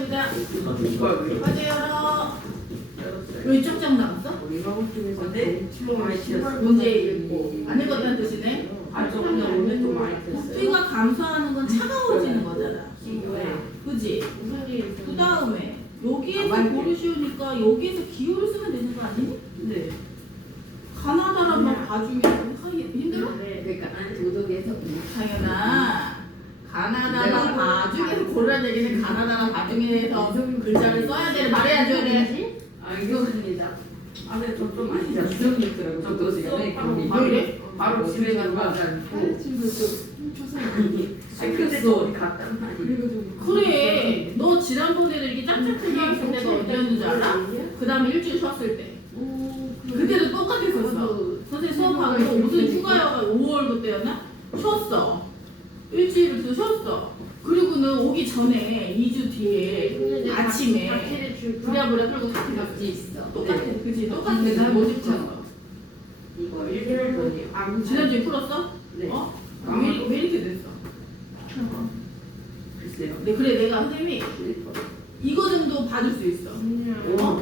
보자. 과제 열어. 왜 쫙쫙 나왔어? 문제 읽고 안 읽었다는 뜻이네. 수위가 감소하는 건 차가워지는 거잖아. 그지? 그 다음에 여기에서 고르시오니까 여기에서 기호를 쓰면 되는 거 아니니? 네. 가나다란 말 봐주면 힘들어? 그러니까 도덕에서 당연하. 가나다라 봐중에서 고르라는 얘기는 가나다라 봐중에서 글자를 써야 돼. 말해야 돼. 아 이거 아니다. 근데 좀 아니죠. 이런 게 있더라고. 저 시간에 그래? 바로 집에 가는 거 않고. 아니 그래서 어디 갔다 그래. 너 지난번에도 이렇게 짝짝하게 했을 때가 언제였는지 알아? 그 다음에 일주일 쉬었을 때. 그때도 똑같았었어. 선생님 수업하고 무슨 휴가여가 5월 그때였나? 쉬었어. 일주일을 또 쉬었어. 그리고는 오기 전에 2주 뒤에 아침에 부랴부랴 끌고 같이 갔지. 있어. 똑같아. 그치? 똑같아. 모집 쳤어. 이거 일본을 보니. 지난주에 풀었어? 네. 어? 왜 이렇게 됐어? 글쎄요. 네, 그래 내가 선생님이 이거 정도 봐줄 수 있어.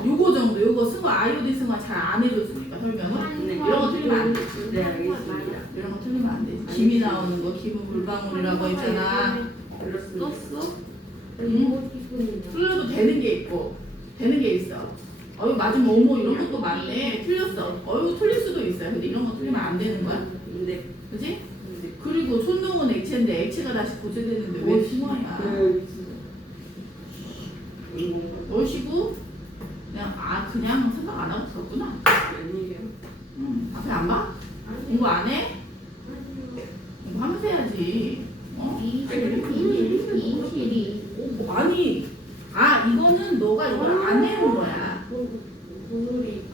요거 정도, 요거 승화, 아이오디 승화 잘 안 해줬으니까 설명은. 네. 이런 거 틀리면 안 돼. 네 알겠습니다. 이런 거 틀리면 안 돼. 김이 나오는 거, 기분 물방울이라고 했잖아. 썼어? 틀려도 되는 게 있고, 되는 게 있어. 어이 맞으면 어머 이런 것도 많네. 틀렸어. 어이구 틀릴 수도 있어요. 근데 이런 거 틀리면 안 되는 거야. 네. 그지? 그리고 손동은 액체인데 액체가 다시 고체되는데 왜 승화야? 넣으시고 그냥 생각 안 하고 썼구나. 웬일이야? 앞에 안 봐? 공부 안 해? 공부하면서 해야지. 어? 아니, 이거는 너가 이걸 안 해오는 거야.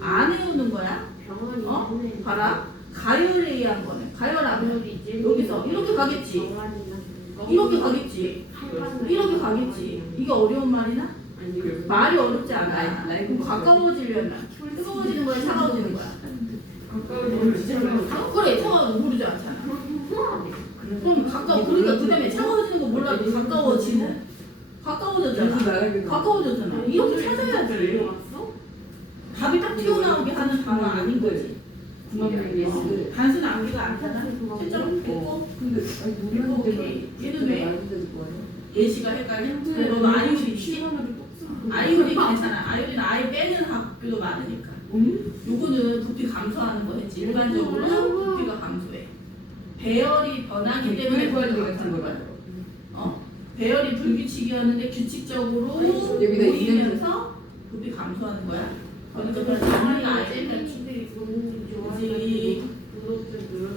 안 해오는 거야. 어? 봐라. 가열에 의한 거네. 가열하면 여기서 이렇게 가겠지. 이렇게 가겠지. 이렇게 가겠지. 이게 어려운 말이나? 말이 어렵지 않아. 그럼 가까워지려면 뜨거워지는 거야, 차가워지는 거야? 그래, 차가워도 모르지 않잖아. 그럼 그러니까 그 다음에 차가워지는 거 몰라도 가까워졌잖아. 가까워졌잖아. 이렇게 찾아야지. 답이 딱 튀어나오게 하는 단어 아닌 거지. 단순 암기가 아니잖아. 채점 됐고. 오케이. 얘는 왜? 예시가 헷갈려? 근데 너는 아이오디지? 아이오디 괜찮아. 아이오디는 아예 빼는 학교도 많으니까. 요거는 부피 감소하는 거 했지. 일반적으로 부피가 감소해. 배열이 변하기 때문에 같은 거야. 배열이 불규칙이었는데 규칙적으로 보이면서 부피 감소하는 거야. 그러니까 그런 단위가 아예 그지.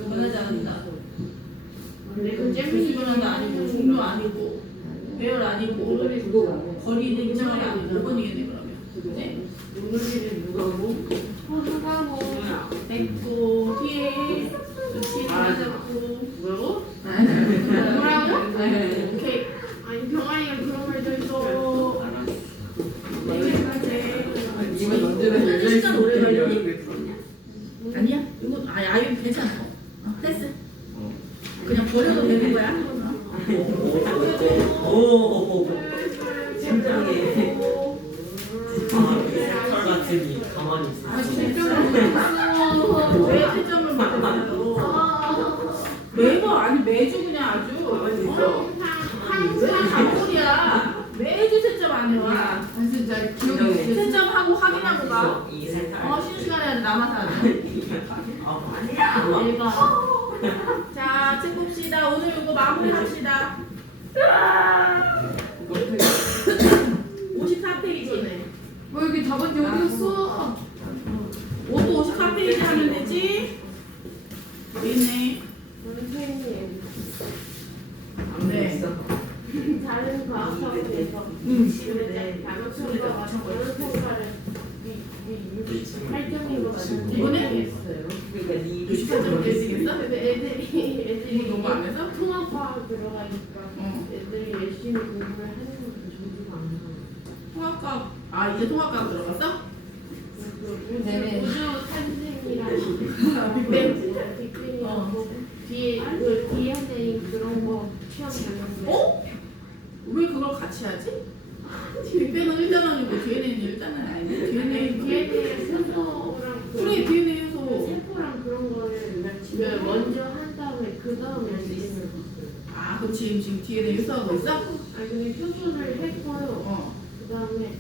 변하지 않는다. 불규칙도 아니고 중도 아니고 배열 아니고 거리 있는 입장이 아니고 5번이겠네 그러면. 네? 됐고 뒤에 그렇지 맞았고 뭐라고? 오케이. 아니 병아리가 그런 말도 있어. 이건 언제나 시간 오래 걸리니? 아니야? 이거 아이오디 괜찮아. 패스. 그냥 버려도 되는 거야. 오, 심장에 털 같으니 가만히 있어. 왜 채점을 못했어요? 매번 매주 그냥 아주 항상 단골이야. 매주 채점 안 해와. 진짜 기억이 채점하고 확인하고 가. 이 색깔. 쉬는 시간에 남아서 하자. 아니야. 1번. 자, 책 봅시다. 오늘 이거 마무리 합시다. 54페이지네. 뭐 여기 답은 어디였어? 54페이지 하면 되지? 여기 있네. 선생님 네. 다른 과학학에서 단어 평가가 저런 평가를 8점인 거 맞는데 이번에? 그러니까 네 68점 되시겠어? 근데 애들이 너무 안 해서? 통합과학 들어가니까 애들이 열심히 공부를 하는 것도 저주가 안 나와요. 통합과학. 이제 통합과학 들어갔어? 네네. 우주 탄생이랑 빅뱅이랑 뒤에 선생님 그런 거 시험 봤는데 왜 그걸 같이 하지? 빅뱅은 1단원이고 DNA는 1단원 아니지? DNA 세포랑 그래 DNA 요소. 세포랑 그런 거를 먼저 한 다음에 그 다음에 할 수 있는 거. 아 그치 지금 DNA 요소하고 있어? 아니 근데 효소를 했고요. 어. 그 다음에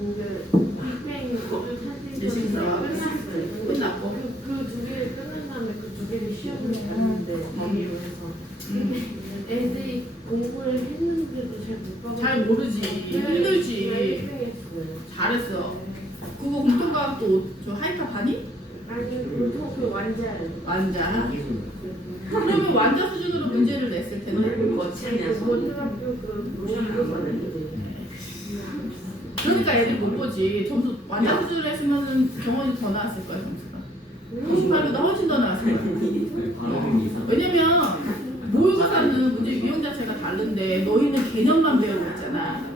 빅뱅 예식사 끝났어요. 끝났고. 그 두 개를 끝난 다음에 그 두 개를 시험을 봤는데 범위로 해서. 근데 애들이 공부를 했는데도 잘 못 봐가지고. 잘 모르지. 힘들지. 1등했어요. 잘했어. 그거 공통과학도 저 하이파 반이? 아니 그 완자예요. 완자. 그러면 완자 수준으로 문제를 냈을 텐데. 고등학교 그 모의고사는 그러니까 애들 못 보지. 점수 완자 수준으로 했으면은 경원이 더 나왔을 거야 점수가. 98보다 훨씬 더 나왔을 거야. 왜냐면 모의고사는 문제 유형 자체가 다른데 너희는 개념만 배우고 있잖아.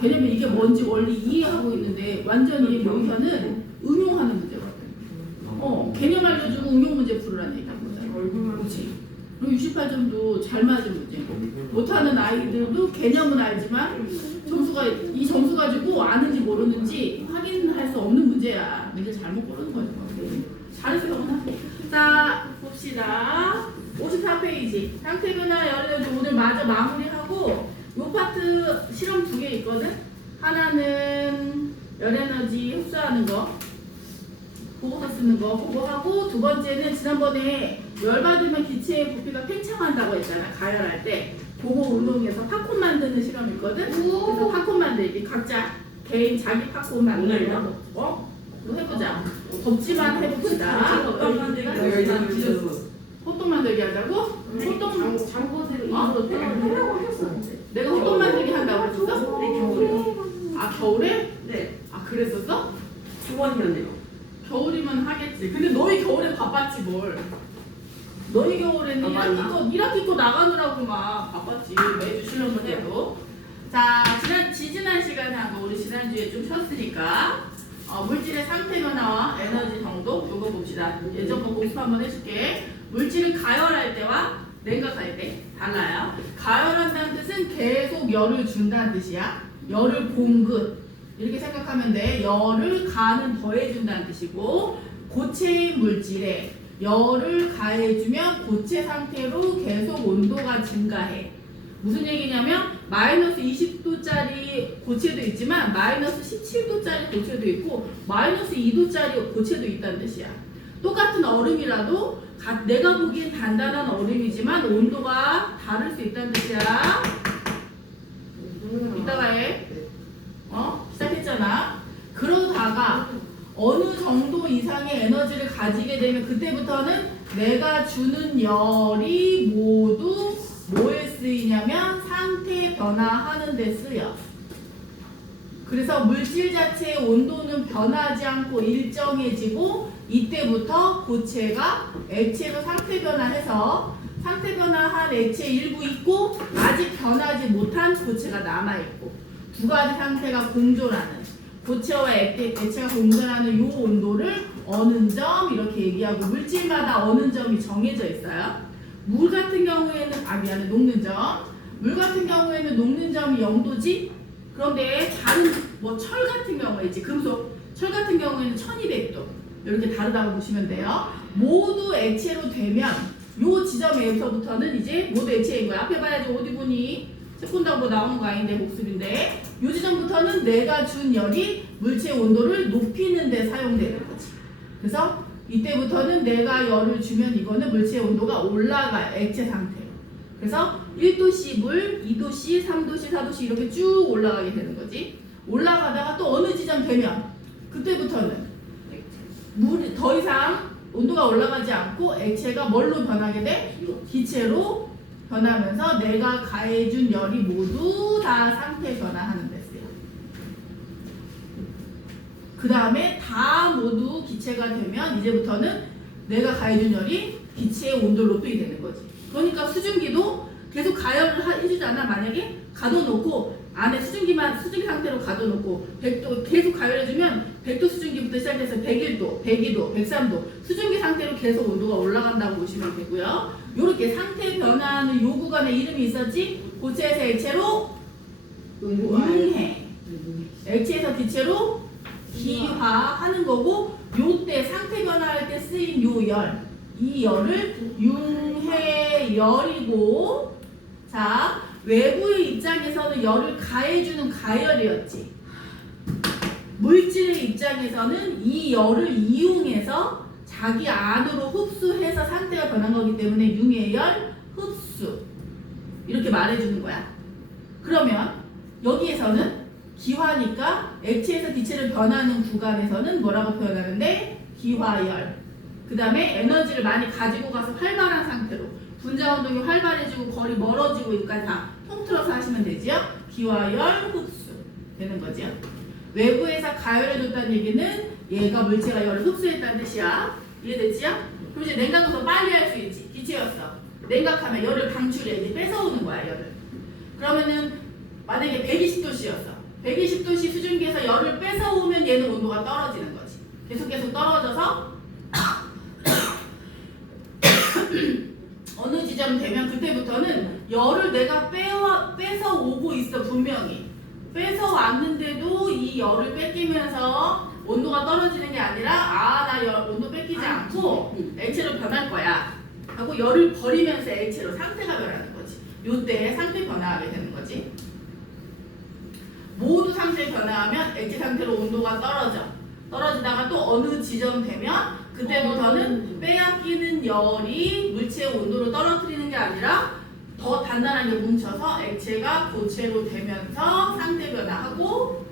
개념이 이게 뭔지 원리 이해하고 있는데 완전히 여기서는 응용하는 문제거든. 개념 알려주고 응용 문제 풀으라는 얘기야. 그렇지. 그리고 68점도 잘 맞은 문제고 못하는 아이들도 개념은 알지만 점수가 이 점수 가지고 아는지 모르는지 확인할 수 없는 문제야. 문제 잘못 고르는 거죠. 잘했어 영훈아. 자 봅시다. 54페이지 상태 변화 열려도 오늘 마저 마무리하고 요 파트 실험 2개 있거든. 하나는 열에너지 흡수하는 거 보고서 쓰는 거 그거 하고 두 번째는 지난번에 열받으면 기체의 부피가 팽창한다고 했잖아. 가열할 때 그거 운동에서 팝콘 만드는 실험 있거든. 그래서 팝콘 만들기 각자 개인 자기 팝콘 만들고 그거 해보자. 덥지만 해봅시다. 어떤 만들기가 일단 뒤졌어. 호떡 만들기 하자고? 호떡 장고대로 어? 이거 하려고 했었는데. 내가 호떡 만들기 한다고 했었어? 네, 겨울에. 아 겨울에? 네. 아 그랬었어? 초반이었네요. 겨울이면 하겠지. 근데 너희 겨울에 바빴지 뭘. 너희 겨울에는 바빴나? 1학기 거 나가느라고 막 바빴지. 매주 실험을 해도. 자 지난 시간에 한 거 우리 지난주에 좀 쉬었으니까 물질의 상태 변화와 에너지 정도 요거 봅시다. 예전 거 복습 한번 해줄게. 물질을 가열할 때와 냉각할 때 달라요. 가열한다는 뜻은 계속 열을 준다는 뜻이야. 열을 공급 이렇게 생각하면 돼. 열을 가는 더해준다는 뜻이고 고체인 물질에 열을 가해주면 고체 상태로 계속 온도가 증가해. 무슨 얘기냐면 마이너스 20도짜리 고체도 있지만 마이너스 17도짜리 고체도 있고 마이너스 2도짜리 고체도 있다는 뜻이야. 똑같은 얼음이라도 내가 보기엔 단단한 얼음이지만 온도가 다를 수 있다는 뜻이야. 이따가 해. 시작했잖아. 그러다가 어느 정도 이상의 에너지를 가지게 되면 그때부터는 내가 주는 열이 모두 뭐에 쓰이냐면 상태 변화하는 데 쓰여. 그래서 물질 자체의 온도는 변하지 않고 일정해지고 이때부터 고체가 액체로 상태 변화해서 상태 변화한 액체 일부 있고 아직 변하지 못한 고체가 남아있고 두 가지 상태가 공존하는 고체와 액체가 공존하는 이 온도를 어느 점 이렇게 얘기하고 물질마다 어느 점이 정해져 있어요. 물 같은 경우에는 녹는 점. 물 같은 경우에는 녹는 점이 0도지. 그런데 다른 철 같은 경우에 있지. 금속 철 같은 경우에는 1200도. 이렇게 다르다고 보시면 돼요. 모두 액체로 되면 요 지점에서부터는 이제 모두 액체인 거야. 앞에 봐야지 어디 보니? 세콘다고 나오는 거 아닌데 복습인데 요 지점부터는 내가 준 열이 물체의 온도를 높이는 데 사용되는 거지. 그래서 이때부터는 내가 열을 주면 이거는 물체의 온도가 올라가요. 액체 상태로. 그래서 1도씨 물, 2도씨, 3도씨, 4도씨 이렇게 쭉 올라가게 되는 거지. 올라가다가 또 어느 지점 되면 그때부터는 물이 더 이상 온도가 올라가지 않고 액체가 뭘로 변하게 돼? 기체로 변하면서 내가 가해준 열이 모두 다 상태 변화하는 데 쓰여. 그 다음에 다 모두 기체가 되면 이제부터는 내가 가해준 열이 기체의 온도를 높이게 되는 거지. 그러니까 수증기도 계속 가열을 해주잖아. 만약에 가둬놓고 안에 수증기 상태로 가둬놓고 100도 계속 가열해주면 100도 수증기부터 시작해서 101도, 102도, 103도 수증기 상태로 계속 온도가 올라간다고 보시면 되고요. 이렇게 상태 변화하는 요 구간에 이름이 있었지. 고체에서 액체로 융해. 액체에서 기체로 기화하는 거고, 요때 상태 변화할 때 쓰인 요 열, 이 열을 융해열이고, 자, 외부의 입장에서는 열을 가해주는 가열이었지. 물질의 입장에서는 이 열을 이용해서 자기 안으로 흡수해서 상태가 변한 거기 때문에 융해열 흡수, 이렇게 말해주는 거야. 그러면 여기에서는 기화니까 액체에서 기체를 변하는 구간에서는 뭐라고 표현하는데? 기화열. 그 다음에 에너지를 많이 가지고 가서 활발한 상태로, 분자운동이 활발해지고 거리 멀어지고 여기까지 다 통틀어서 하시면 되지요. 기화열 흡수 되는 거지요. 외부에서 가열해줬다는 얘기는 얘가 물체가 열을 흡수했다는 뜻이야. 이해됐지요? 그럼 이제 냉각은 더 빨리 할 수 있지. 기체였어. 냉각하면 열을 방출해. 이제 뺏어오는 거야, 열을. 그러면은 만약에 120도씨였어. 120도씨 수증기에서 열을 뺏어오면 얘는 온도가 떨어지는 거지. 계속 떨어져서 어느 지점 되면 그때부터는 열을 내가 뺏어오고 있어. 분명히 뺏어왔는데도 이 열을 뺏기면서 온도가 떨어지는 게 아니라 나 온도 뺏기지 않고 액체로 변할 거야 하고 열을 버리면서 액체로 상태가 변하는 거지. 요때 상태 변화하게 되는 거지. 모두 상태 변화하면 액체 상태로 온도가 떨어지다가 또 어느 지점 되면 그때부터는 빼앗기는 열이 물체의 온도를 떨어뜨리는 게 아니라 더 단단하게 뭉쳐서 액체가 고체로 되면서 상태 변화하고,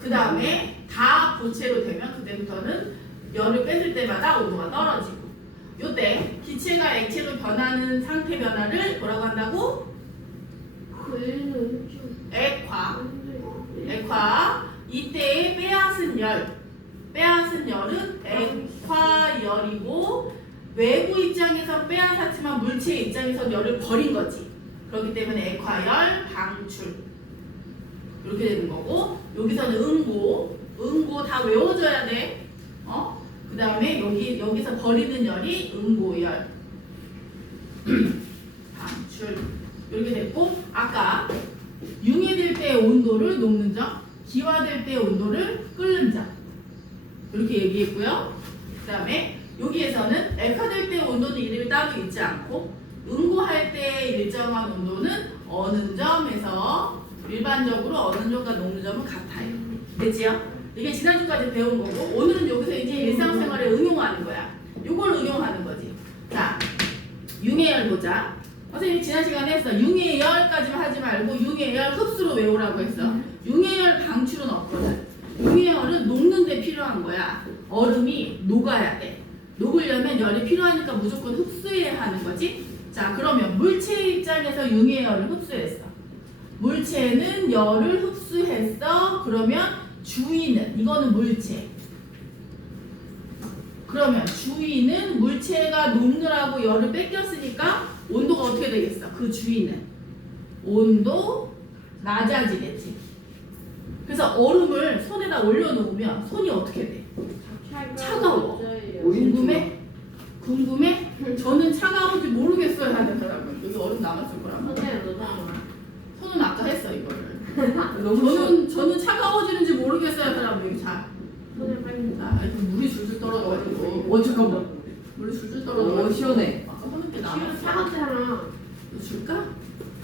그 다음에 다 고체로 되면 그때부터는 열을 뺏을 때마다 온도가 떨어지고, 요때 기체가 액체로 변하는 상태 변화를 뭐라고 한다고? 액화. 이때의 빼앗은 열은 액화열이고, 외부 입장에서 빼앗았지만 물체 입장에서 열을 버린 거지. 그렇기 때문에 액화열 방출 이렇게 되는 거고, 여기서는 응고 다 외워줘야 돼. 그 다음에 여기서 버리는 열이 응고열 방출 이렇게 됐고, 아까 융해될 때의 온도를 녹는 점, 기화될 때의 온도를 끓는 점 이렇게 얘기했고요. 그 다음에 여기에서는 액화될 때의 온도는 이름이 따로 있지 않고, 응고할 때의 일정한 온도는 어느 점에서 일반적으로 어느 점과 녹는 점은 같아요. 됐지요? 이게 지난주까지 배운 거고, 오늘은 여기서 이제 일상생활에 응용하는 거야. 이걸 응용하는 거지. 자, 융해열 보자. 선생님이 지난 시간에 했어. 융해열까지만 하지 말고 융해열 흡수로 외우라고 했어. 융해열 방출은 없거든. 융해열은 녹는 데 필요한 거야. 얼음이 녹아야 돼. 녹으려면 열이 필요하니까 무조건 흡수해야 하는 거지. 자, 그러면 물체 입장에서 융해열을 흡수했어. 물체는 열을 흡수했어. 그러면 주위는, 이거는 물체. 그러면 주위는 물체가 녹느라고 열을 뺏겼으니까 온도가 어떻게 되겠어? 그 주위는 온도 낮아지겠지. 그래서 얼음을 손에다 올려놓으면 손이 어떻게 돼? 차가워. 궁금해? 저는 차가운지 모르겠어요 하는 사람은 여기 얼음 남았을 거라고. 손은 아까 했어 이거를. 저는 차가워지는지 모르겠어요 하는 사람은 여기 자. 하여튼 물이 줄줄 떨어져가지고. 잠깐만. 물이 줄줄 떨어져. 시원해. 아까 손님께 남았어. 차갑잖아. 이거 줄까?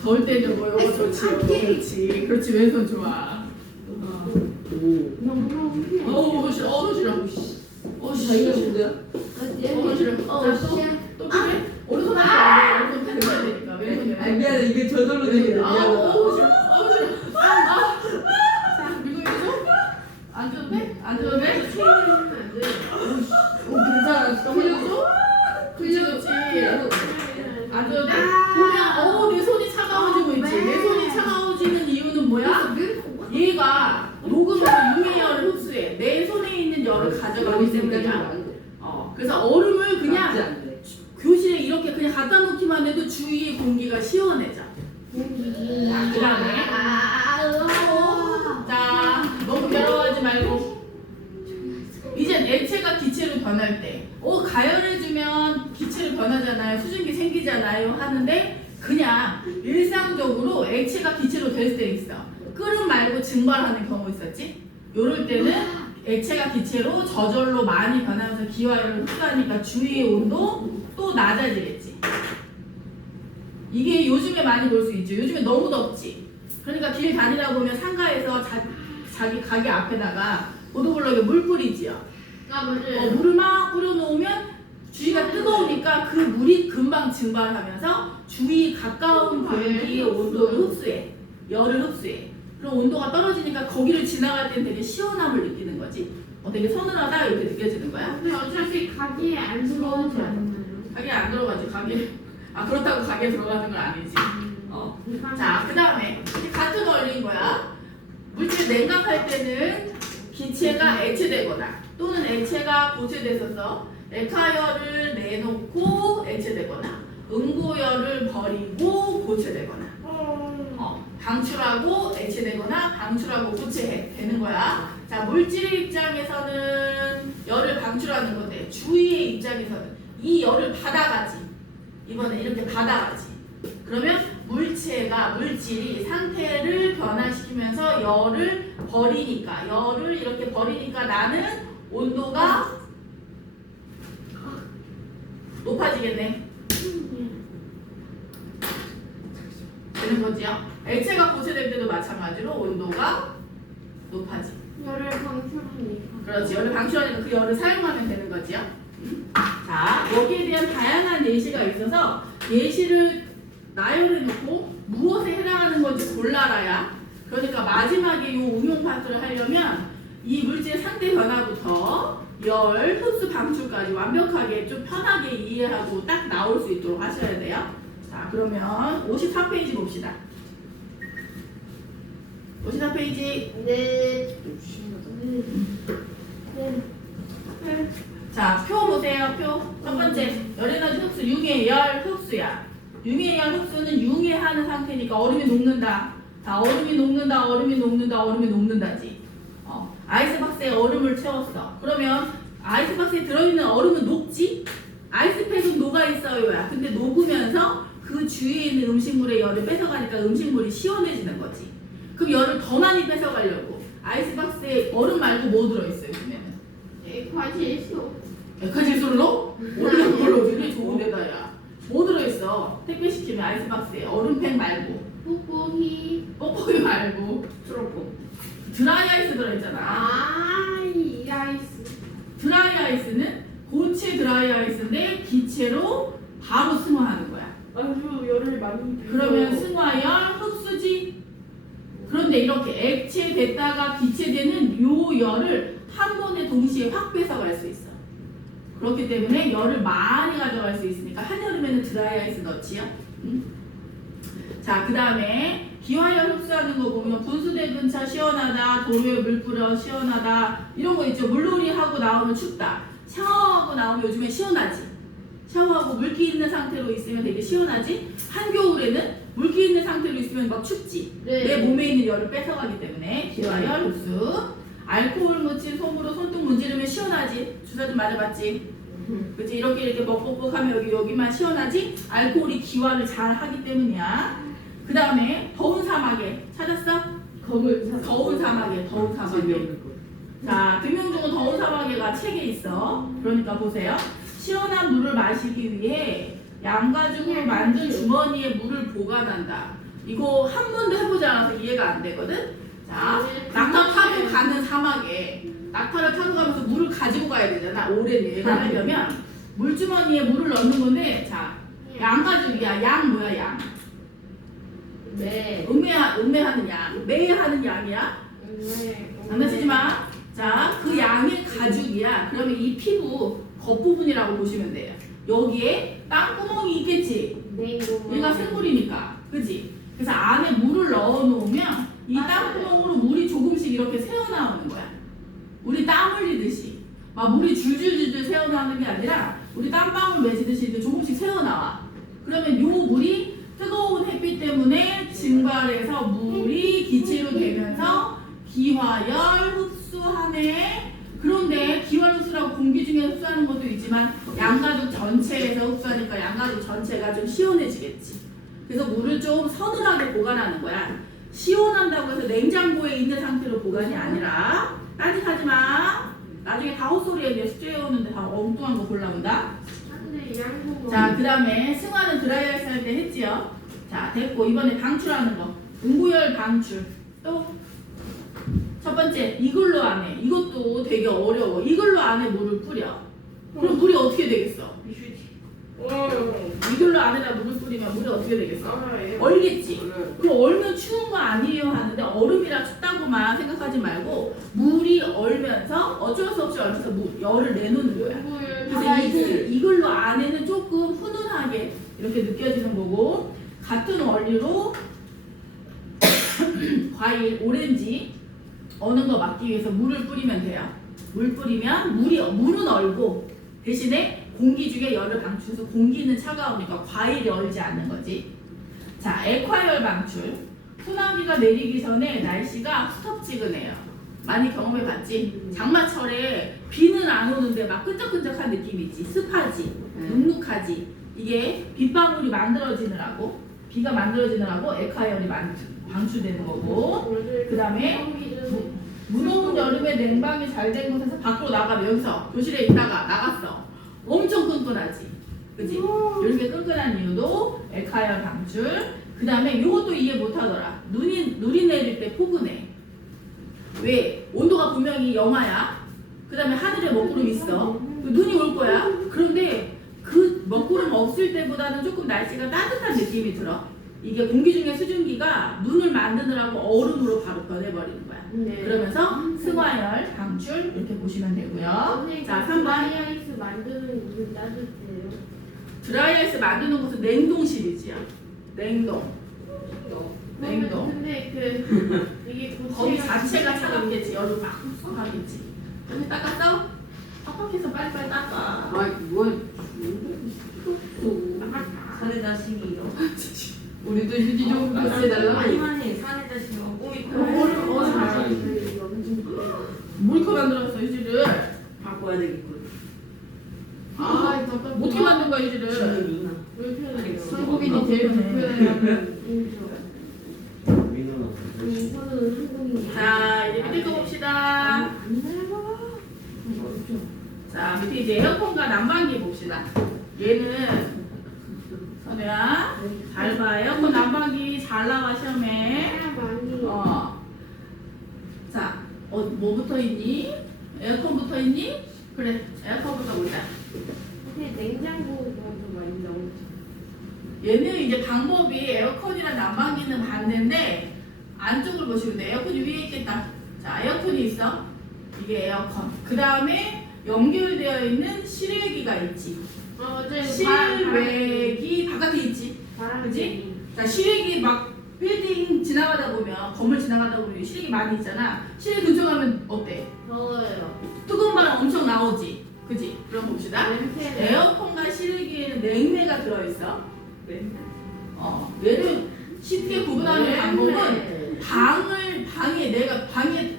더울 때는 뭐 이거 좋지. 그렇지 왼손 좋아. 어우 싫어. 싫어. 자기가 뭔데요? 싫어. 또 필요해? 오른손 하지 오른손 펴야 되니까 왼손이. 아 미안해, 이게 저절로 되게 싫어. 자, 이거 안 줘도 돼? 안 줘도 돼? 괜찮아. 흘려줘? 그렇지. 안 줘도 돼? 보면 내 손이 차가워지고 있지. 내 손이 차가워지는 이유는 뭐야? 얘가 녹으면서 융해열을 흡수해. 내 손에 있는 열을 가져가기 때문이야. 그래서 얼음을 그냥 교실에 이렇게 그냥 갖다 놓기만 해도 주위의 공기가 시원해져. 자, 그다음에 자, 너무 괴로워하지 말고 이젠 액체가 기체로 변할 때 가열해주면 기체로 변하잖아요. 수증기 생기잖아요. 하는데 그냥 일상적으로 액체가 기체로 될 때 있어. 끓음 말고 증발하는 경우 있었지? 요럴 때는 액체가 기체로 저절로 많이 변하면서 기화열을 흡수하니까 주위의 온도 또 낮아지겠지. 이게 요즘에 많이 볼 수 있죠. 요즘에 너무 덥지. 그러니까 길 다니다 보면 상가에서 자기 가게 앞에다가 보도블럭에 물 뿌리지요. 아 맞아요. 물을 막 뿌려놓으면 주위가 뜨거우니까 그 물이 금방 증발하면서 주위 가까운 공기의 온도를 흡수해. 열을 흡수해. 그럼 온도가 떨어지니까 거기를 지나갈 때는 되게 시원함을 느끼는 거지. 되게 서늘하다 이렇게 느껴지는 거야. 근데 어차피 가게에 안 들어오지 않나요? 가게 안 들어가지. 가게. 그렇다고 가게에 들어가는 건 아니지. 자, 그 다음에 같은 원리인 거야. 물질 냉각할 때는 기체가 액체되거나 또는 액체가 고체됐어서 액화열을 내놓고 액체되거나 응고열을 버리고 고체되거나 방출하고 액체되거나 방출하고 고체되는 거야. 자, 물질의 입장에서는 열을 방출하는 건데 주위의 입장에서는 이 열을 받아가지. 이번에 이렇게 받아가지. 그러면 물질이 상태를 변화시키면서 열을 버리니까 열을 이렇게 버리니까 나는 온도가 높아지겠네. 되는 거지요. 액체가 고체될 때도 마찬가지로 온도가 높아지. 열을 방출하니까. 그렇지. 열을 방출하니까 그 열을 사용하면 되는 거지요. 자, 여기에 대한 다양한 예시가 있어서 예시를 나열해 놓고 무엇에 해당하는 건지 골라라야. 그러니까 마지막에 이 응용 파트를 하려면 이 물질의 상태 변화부터 열, 흡수, 방출까지 완벽하게 좀 편하게 이해하고 딱 나올 수 있도록 하셔야 돼요. 자, 그러면 54페이지 봅시다. 54페이지. 네. 자, 표 보세요. 표. 첫 번째, 열에너지 흡수, 융의 열 흡수야. 융의 열 흡수는 융해하는 상태니까 얼음이 녹는다. 자, 얼음이 녹는다, 얼음이 녹는다, 얼음이 녹는다지. 아이스박스에 얼음을 채웠어. 그러면 아이스박스에 들어있는 얼음은 녹지? 아이스팩은 녹아있어요야. 근데 녹으면서 그 주위에 있는 음식물의 열을 뺏어가니까 음식물이 시원해지는 거지. 그럼 열을 더 많이 뺏어가려고 아이스박스에 얼음 말고 뭐 들어있어요, 그러면은? 과실소. 액화질소로? 얼른 걸로 되게 좋은 데다야. 뭐 들어있어? 택배 시키면 아이스박스에 얼음팩 말고 뽁뽁이 말고 드라이 아이스 들어있잖아. 이 아이스. 드라이 아이스는 고체 드라이 아이스인데 기체로 바로 승화하는 거야. 아주 열을 많이. 그러면 승화열 흡수지. 그런데 이렇게 액체됐다가 기체되는 요 열을 한 번에 동시에 확 뺏어갈 수 있어. 그렇기 때문에 열을 많이 가져갈 수 있으니까 한여름에는 드라이 아이스 넣지요. 자, 그 다음에 기화열 흡수하는 거 보면 분수대 근처 시원하다, 도로에 물 뿌려 시원하다 이런 거 있죠. 물놀이 하고 나오면 춥다. 샤워하고 나오면 요즘에 시원하지. 샤워하고 물기 있는 상태로 있으면 되게 시원하지. 한겨울에는 물기 있는 상태로 있으면 막 춥지. 네. 내 몸에 있는 열을 뺏어가기 때문에 기화열 흡수. 알코올 묻힌 손으로 손등 문지르면 시원하지. 주사 좀 맞아봤지. 그치? 이렇게 뻑뻑뻑하면 여기만 시원하지. 알코올이 기화를 잘 하기 때문이야. 그 다음에 더운 사막에 찾았어? 더운 사막에. 자, 김명중은 더운 사막에가 책에 있어. 그러니까 보세요. 시원한 물을 마시기 위해 양가죽으로 만든 주머니에 물을 보관한다. 이거 한 번도 해보지 않아서 이해가 안 되거든? 자, 낙타 타고 가는 사막에 낙타를 타고 가면서 물을 가지고 가야 되잖아. 오랜 여행을 하려면 물주머니에 물을 넣는 건데, 자, 양가죽이야. 양 뭐야, 양? 네. 음매하는 양. 매하는 양이야. 장난치지 마. 자, 그 양의 가죽이야. 그러면 이 피부 겉부분이라고 보시면 돼요. 여기에 땅구멍이 있겠지. 네. 얘가 생물이니까. 그지? 그래서 안에 물을 넣어 놓으면 이 땅구멍으로 물이 조금씩 이렇게 새어나오는 거야. 우리 땀 흘리듯이. 막 물이 줄줄줄줄 새어나오는 게 아니라 우리 땀방울 맺히듯이 이렇게 조금씩 새어나와. 그러면 요 물이 뜨거운 햇빛 때문에 증발해서 물이 기체로 되면서 기화열 흡수하네. 그런데 기화열 흡수라고 공기 중에 흡수하는 것도 있지만 양가죽 전체에서 흡수하니까 양가죽 전체가 좀 시원해지겠지. 그래서 물을 좀 서늘하게 보관하는 거야. 시원한다고 해서 냉장고에 있는 상태로 보관이 아니라 따뜻하지 마. 나중에 다 헛소리에 이제 숙제 오는데 다 엉뚱한 거 골라온다. 근데 양복. 자, 그 다음에 승화는 드라이아이스 할 때 했지요. 자, 됐고 이번에 방출하는 거. 응고열 방출. 또 첫 번째 이글루 안에. 이것도 되게 어려워. 이글루 안에 물을 뿌려. 그럼 물이 어떻게 되겠어? 이글루 안에다 물을 뿌리면 물이 어떻게 되겠어? 얼겠지. 그럼 얼면 추운 거 아니에요 하는데 얼음이라 춥다고만 생각하지 말고 물이 얼면서 어쩔 수 없이 얼면서 열을 내놓는 거야. 그래서 이글루 안에는 조금 훈훈하게 이렇게 느껴지는 거고 같은 원리로 과일 오렌지 어는 거 막기 위해서 물을 뿌리면 돼요. 물 뿌리면 물은 얼고 대신에 공기 중에 열을 방출해서 공기는 차가우니까 과일이 얼지 않는 거지. 자, 액화열 방출. 소나기가 내리기 전에 날씨가 후텁지근해요. 많이 경험해봤지? 장마철에 비는 안 오는데 막 끈적끈적한 느낌 있지? 습하지? 눅눅하지? 이게 빗방울이 만들어지느라고 비가 만들어지느라고 액화열이 방출되는 거고 그 다음에 무더운 여름에 냉방이 잘 된 곳에서 밖으로 나가면 여기서 교실에 있다가 나갔어. 엄청 끈끈하지? 그치? 이렇게 끈끈한 이유도 액화열 방출. 그 다음에 이것도 이해 못하더라. 눈이 내릴 때 포근해. 왜? 온도가 분명히 영하야. 그 다음에 하늘에 먹구름 있어. 눈이 올 거야. 그런데 그 먹구름 없을 때보다는 조금 날씨가 따뜻한 느낌이 들어. 이게 공기 중에 수증기가 눈을 만드느라고 얼음으로 바로 변해버리는 거야. 그러면서 승화열 방출 이렇게 보시면 되고요. 자, 3번. 드라이아이스 만드는 물은 따뜻해요. 드라이아이스 만드는 곳은 냉동실이지요. 냉동. 근데 이게 거기 자체가 차갑겠지. 열을 막 흡수하겠지. 여기 닦았어? 팍팍해서 빨리빨리 닦아. 사내자 심이요. 우리도 휴지 좀 교체해달라. 아니만이 사내자 심이요. 꿈이 뭘 만들었어 휴지를? 바꿔야 되겠군. 아, 어떻게 만든 거야 휴지를? 지금이. 한국인이 제일 불편해. 자, 이제 밑에 거 봅시다. 자, 밑에 이제 에어컨과 난방기 봅시다. 얘는 선우야 잘 봐. 에어컨 난방기 잘 나와 시험에. 자, 뭐부터 있니? 에어컨부터 있니? 그래, 에어컨부터 보자. 근데 냉장고가 좀 많이 나오죠. 얘는 이제 방법이 에어컨이랑 난방기는 봤는데 안쪽을 보시면 돼. 에어컨이 위에 있겠다. 자, 에어컨이 있어. 이게 에어컨. 그 다음에 연결되어 있는 실외기가 있지. 맞아요. 실외기 바깥에 있지. 그치? 자, 실외기 막 빌딩 지나가다 보면 건물 지나가다 보면 실외기 많이 있잖아. 실외기 근처 가면 어때? 더워요. 뜨거운 바람 엄청 나오지. 그치? 그럼 봅시다. 에어컨과 실외기에는 냉매가 들어있어. 얘를 쉽게 구분하는 방법은 방에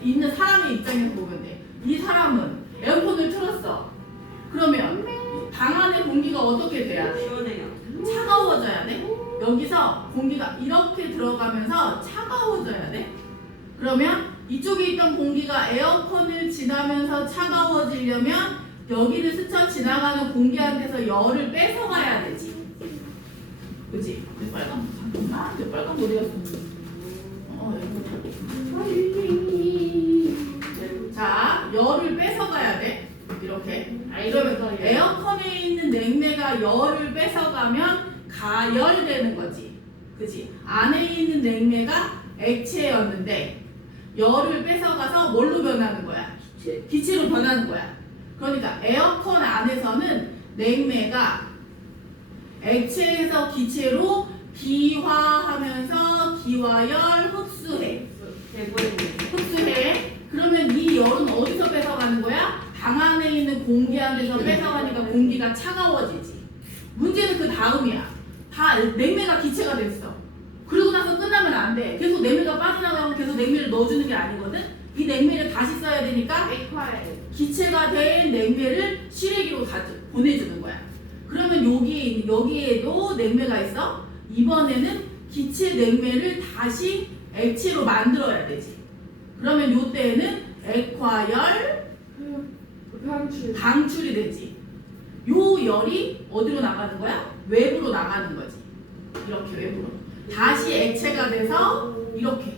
있는 사람의 입장에서 보면 돼. 이 사람은 에어컨을 틀었어. 그러면 방 안의 공기가 어떻게 돼야 돼? 시원해요. 차가워져야 돼. 여기서 공기가 이렇게 들어가면서 차가워져야 돼. 그러면 이쪽에 있던 공기가 에어컨을 지나면서 차가워지려면 여기를 스쳐 지나가는 공기한테서 열을 뺏어가야 되지. 그치? 빨간 머리 갔어. 자, 열을 뺏어가야 돼. 이렇게. 그러면 에어컨에 있는 냉매가 열을 뺏어가면 가열되는 거지. 그치? 안에 있는 냉매가 액체였는데 열을 뺏어가서 뭘로 변하는 거야? 기체로 변하는 거야. 그러니까 에어컨 안에서는 냉매가 액체에서 기체로 비화하면서 기화열 흡수해. 그러면 이 열은 어디서 뺏어가는 거야? 방 안에 있는 공기한테서 뺏어가니까 공기가 차가워지지. 문제는 그 다음이야. 다 냉매가 기체가 됐어. 그러고 나서 끝나면 안 돼. 계속 냉매가 빠져나가고 계속 냉매를 넣어주는 게 아니거든. 이 냉매를 다시 써야 되니까 기체가 된 냉매를 실외기로 보내주는 거야. 그러면 여기에도 냉매가 있어. 이번에는 기체 냉매를 다시 액체로 만들어야 되지. 그러면 요때에는 액화열 방출이 되지. 요 열이 어디로 나가는 거야? 외부로 나가는 거지. 이렇게 외부로. 다시 액체가 돼서 이렇게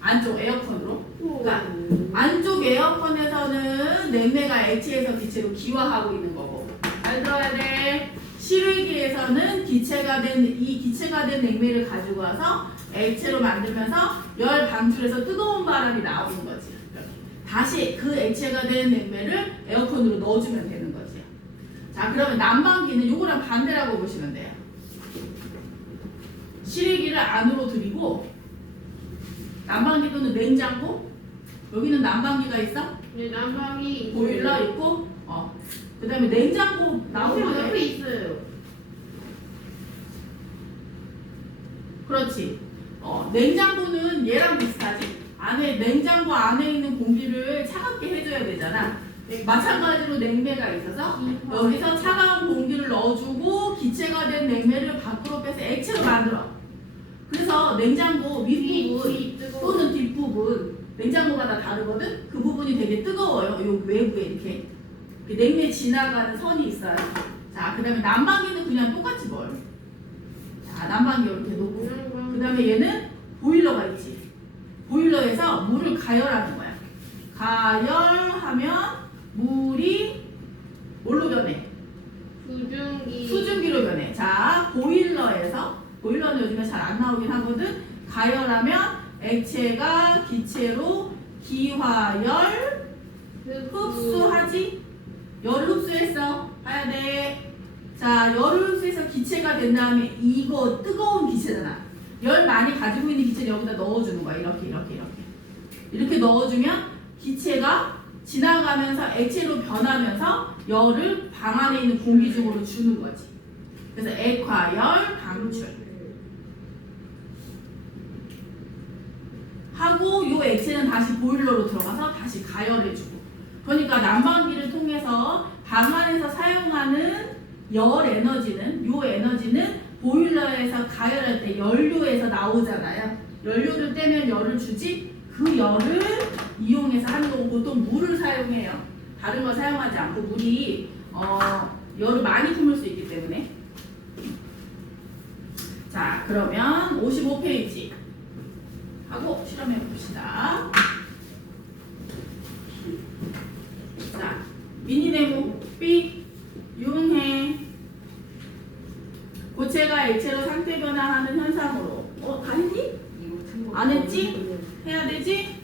안쪽 에어컨으로. 그러니까 안쪽 에어컨에서는 냉매가 액체에서 기체로 기화하고 있는 거고. 잘 들어야 돼. 실외기에서는 기체가 된 냉매를 가지고 와서 액체로 만들면서 열 방출해서 뜨거운 바람이 나오는 거지. 이렇게. 다시 그 액체가 된 냉매를 에어컨으로 넣어주면 되는 거지. 자, 그러면 난방기는 요거랑 반대라고 보시면 돼요. 실외기를 안으로 들이고 난방기 또는 냉장고, 여기는 난방기가 있어? 네, 난방이 보일러 있고, 그 다음에 냉장고 나오면 옆에 있어요. 그렇지. 냉장고는 얘랑 비슷하지. 냉장고 안에 있는 공기를 차갑게 해줘야 되잖아. 마찬가지로 냉매가 있어서 여기서 차가운 공기를 넣어주고 기체가 된 냉매를 밖으로 빼서 액체로 만들어. 그래서 냉장고 윗부분 또는 뒷부분, 냉장고가 다 다르거든? 그 부분이 되게 뜨거워요. 요 외부에 이렇게 냉매 지나가는 선이 있어요. 자, 그 다음에 난방기는 그냥 똑같이 뭘. 자, 난방기 이렇게 놓고. 그 다음에 얘는 보일러가 있지. 보일러에서 물을 가열하는 거야. 가열하면 물이 뭘로 변해? 수증기로 변해. 자, 보일러는 요즘에 잘 안 나오긴 하거든. 가열하면 액체가 기체로 기화열 흡수하지. 열을 흡수했어. 봐야 돼. 자, 열을 흡수해서 기체가 된 다음에 이거 뜨거운 기체잖아. 열 많이 가지고 있는 기체를 여기다 넣어주는 거야. 이렇게 넣어주면 기체가 지나가면서 액체로 변하면서 열을 방 안에 있는 공기 중으로 주는 거지. 그래서 액화열 방출 하고 요 액체는 다시 보일러로 들어가서 다시 가열해주고. 그러니까 난방기를 통해서 방 안에서 사용하는 열 에너지는, 요 에너지는 보일러에서 가열할 때 연료에서 나오잖아요. 연료를 떼면 열을 주지. 그 열을 이용해서 하는 거고, 보통 물을 사용해요. 다른 거 사용하지 않고 물이 열을 많이 품을 수 있기 때문에. 자, 그러면 55페이지 하고 실험해 봅시다. 자, 미니 네모 B 융해 고체가 액체로 상태 변화하는 현상으로. 다 했니? 안 했지? 해야 되지?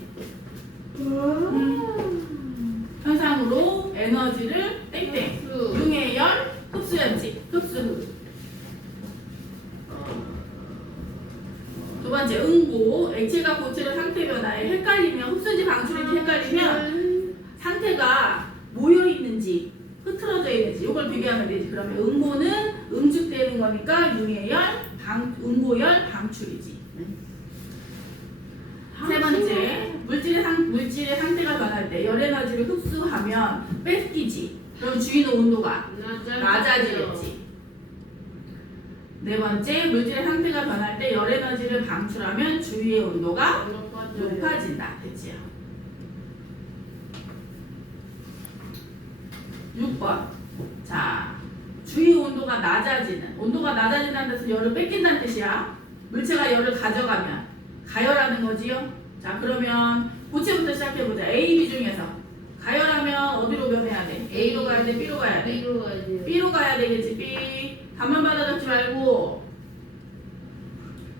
현상으로 에너지를 땡땡 융의 열 흡수였지. 흡수. 두 번째 응고. 액체가 고체로 상태 변화에 헷갈리면, 흡수인지 방출인지 헷갈리면 상태가 모여 있는지 흐트러져 있는지 이걸 비교하면 되지. 그러면 응고는 응축되는 거니까 융의 열, 응고열 방출이지. 세 번째, 물질의 상태가 변할 때 열 에너지를 흡수하면 뺏기지. 그럼 주위의 온도가 낮아지겠지. 네 번째, 물질의 상태가 변할 때 열 에너지를 방출하면 주위의 온도가 높아진다. 됐지요? 6번. 자, 주위 온도가 낮아지는. 온도가 낮아진다는 뜻은 열을 뺏긴다는 뜻이야. 물체가 열을 가져가면 가열하는 거지요. 자, 그러면 고체부터 시작해보자. A, B 중에서 가열하면 어디로 변해야 돼? A로 가야 돼? B로 가야 돼? B로 가야 되겠지. B. 가만 받아 적지 말고.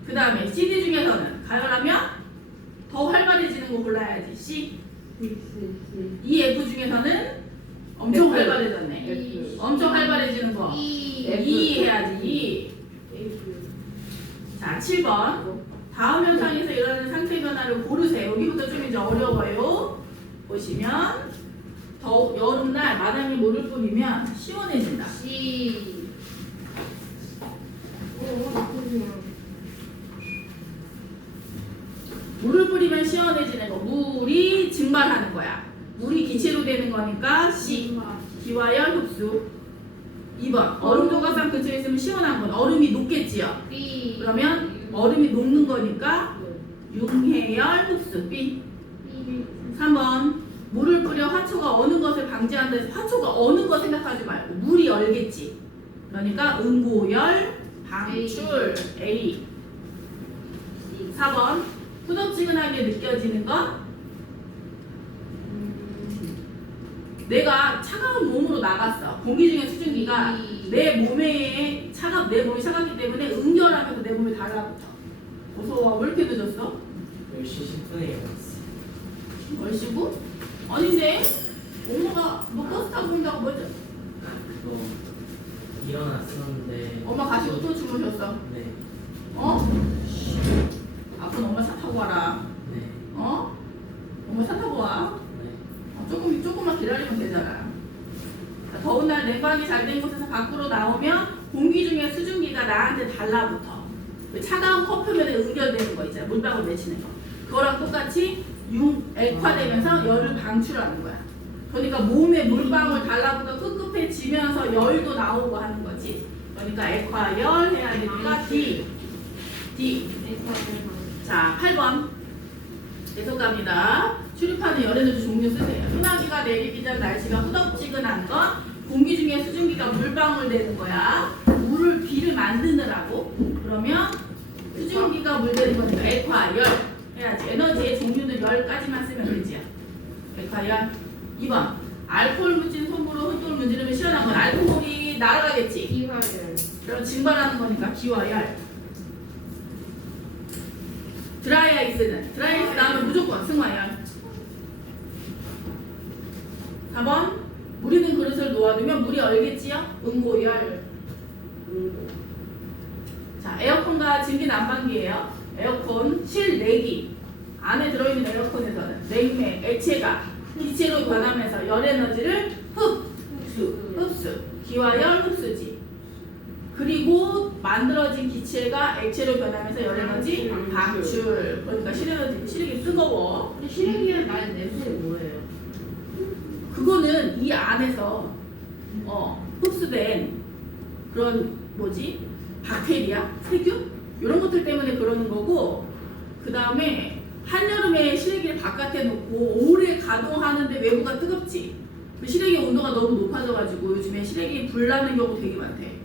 그 다음에 CD 중에서는 가열하면 더 활발해지는 거 골라야지. C. E, F 중에서는 엄청 활발해졌네. 엄청 활발해지는 거. E 해야지. E. 자, 7번. 다음 현상에서 일어나는 상태 변화를 고르세요. 여기부터 좀 이제 어려워요. 보시면 여름날 마당에 물을 뿌리면 시원해진다. 물을 뿌리면 시원해지는 거. 물이 증발하는 거야. 물이 기체로 되는 거니까 C. 기화열 흡수. 2번 얼음 조각상 근처에 있으면 시원한 건 얼음이 녹겠지요. B. 그러면 얼음이 녹는 거니까 융해열 흡수 B. 3번 물을 뿌려 화초가 어는 것을 방지한다 해서 화초가 어는 거 생각하지 말고 물이 얼겠지. 그러니까 응고열 방출 A. 4번 후덥지근하게 느껴지는 건 내가 차가운 몸으로 나갔어. 공기 중에 수증기가 내 몸이 차갑기 때문에 응결하면서 내 몸에 달라붙어. 무서워. 왜 이렇게 늦었어? 10시 10분에 일어났어. 얼씨구? 아닌데? 엄마가 너 버스 타고 온다고 뭐지? 그거 일어났었는데. 엄마 가시고 또 주무셨어. 네. 어? 앞으로 엄마 차 타고 와라. 네. 어? 엄마 차 타고 와. 네. 조금만 기다리면 되잖아. 자, 더운 날 냉방이 잘 된 곳에서 밖으로 나오면 공기 중에 수증기가 나한테 달라붙어. 그 차가운 컵표면에 응결되는 거 있잖아. 물방울 맺히는 거. 그거랑 똑같이 액화되면서 열을 방출하는 거야. 그러니까 몸에 물방울 달라붙어 꿉꿉해지면서 열도 나오고 하는 거지. 그러니까 액화열 해야 되니까 D. 자, 8번. 계속 갑니다. 출입하는 열에너지 종류 쓰세요. 소나기가 내리기 전 날씨가 후덥지근한 건 공기 중에 수증기가 물방울 되는 거야. 비를 만드느라고. 그러면 수증기가 물되는 거니까 액화열 해야지. 에너지의 종류는 열까지만 쓰면 되지요. 액화열. 2번. 알코올 묻힌 손으로 흙돌 문지르면 시원한 건 알코올이 날아가겠지. 기화열. 그럼 증발하는 거니까 기화열. 드라이아이스는 드라이아이스 나오면 무조건 승화열. 4번 물이 든 그릇을 놓아두면 물이 얼겠지요? 응고열. 자, 에어컨과 증기 난방기예요. 에어컨 실내기 안에 들어있는 에어컨에서는 냉매, 액체가 기체로 변하면서 열 에너지를 흡수, 기화열 흡수지. 그리고 만들어진 기체가 액체로 변하면서 열 에너지 방출. 그러니까 실액이 뜨거워. 근데 실행이랑 나의 냄새 뭐예요? 그거는 이 안에서 흡수된 그런 박테리아, 세균 이런 것들 때문에 그러는 거고, 그 다음에 한여름에 실외기를 바깥에 놓고 오래 가동하는데 외부가 뜨겁지. 그 실외기 온도가 너무 높아져가지고 요즘에 실외기 불 나는 경우 되게 많대.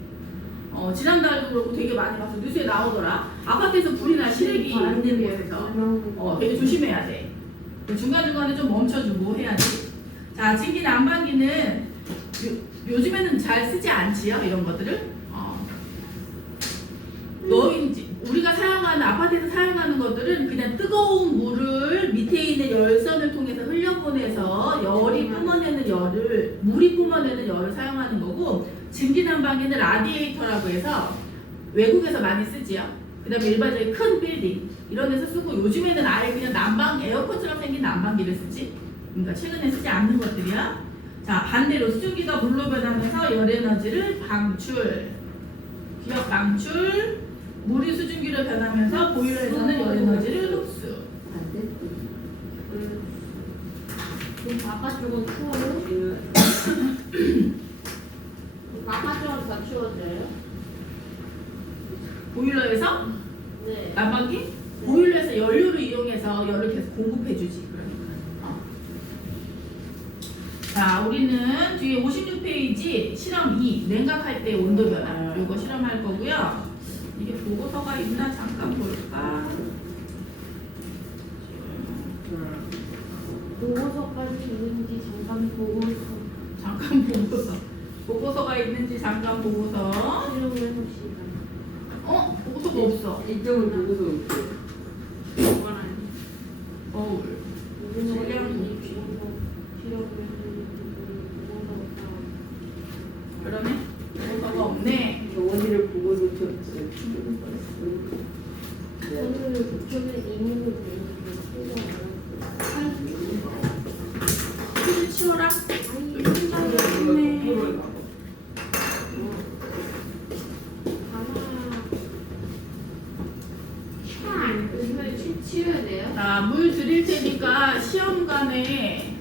지난달도 그렇고 되게 많이 봐서 뉴스에 나오더라. 아파트에서 불이 나 실외기 있는 곳에서 되게 조심해야 돼. 중간중간에 좀 멈춰주고 해야지. 자, 증기 난방기는 요즘에는 잘 쓰지 않지요, 이런 것들을. 우리가 사용하는 아파트에서 사용하는 것들은 그냥 뜨거운 물을 밑에 있는 열선을 통해서 흘려보내서 물이 뿜어내는 열을 사용하는 거고, 증기 난방기는 라디에이터라고 해서 외국에서 많이 쓰지요. 그다음에 일반적인 큰 빌딩 이런 데서 쓰고, 요즘에는 아예 그냥 난방 에어컨처럼 생긴 난방기를 쓰지. 그러니까 최근에 쓰지 않는 것들이야. 자, 반대로 수증기가 물로 변하면서 열 에너지를 방출, 기업 방출. 물이 수증기로 변하면서 보일러에서는 열 에너지를 흡수. 바깥쪽은 추워요? 바깥쪽은 더 추워져요? 보일러에서 네. 난방기? 보일러에서 연료를 이용해서 열을 계속 공급해주지. 그러니까. 자, 우리는 뒤에 56페이지 실험 2 냉각할 때 온도 변화 요거 실험할 거고요. 이게 보고서가 있나 잠깐 볼까? 보고서까지 있는지 잠깐 보고서. 보고서가 있는지 잠깐 보고서. 실험을 해봅시다. 보고서가 없어. 이쪽을 보고서 올게요. 거울. 그러네? 보고서가 없네. 원희를 보고서 쳤지. 저는 이민을 휴지 치워라. 치워야 돼요? 자, 물 드릴 테니까 시험관에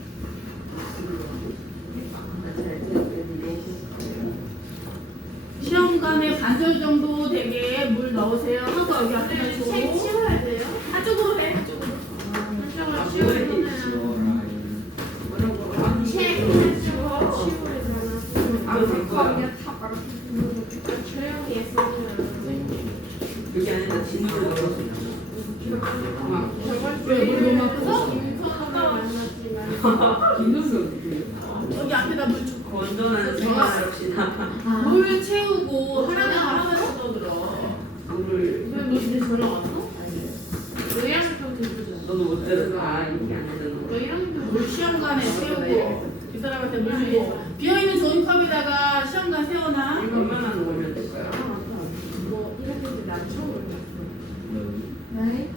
반절 정도 되게 물 넣으세요. 하고 여기 앞에다 책 주고 치워야 돼요? 한쪽으로 해. 한쪽으로. 한쪽으로 왜 치우면은 지워라. 책 한쪽으로 치우잖아. 아, 될 거야. 조용히 했으면 그게 아니라 진도를 넣어서 저번 왜, 물 너무 주에 아프죠? 김선호를 만났지만 김선수 어떻게 해요? 여기 앞에다 물 주고 건전한 생활합시다. 물 채우고 하나씩 떠들어. 물을 왜 너네 전화 왔어? 너 1학년 때부터 이러잖아. 너도 못 들었어. 아 이게 안 되는 너 거. 1학년 때부터 물 시험관에 채우고 이 사람한테 물 주고 비어있는 종이컵에다가 시험관 세워놔. 얼마나 넣으면 될까요? 뭐 이렇게 해서 난 처음 올랐어. 네.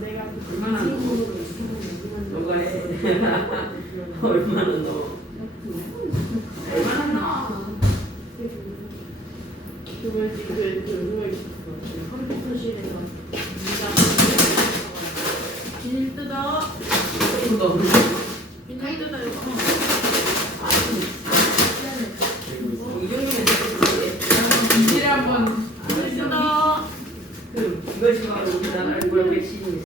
내가 얼마나 넣어? 너가 해. 얼마나 넣어? 얼마나 넣어? 그걸 지금 누워 있었어. 컴퓨터실에서 비닐 뜯어. 좀 더. 비닐 뜯어 이거. 이 정도면 되겠지. 이질에 한번 비닐 뜯어. 그럼 이것이 바로 우리나라의 백신이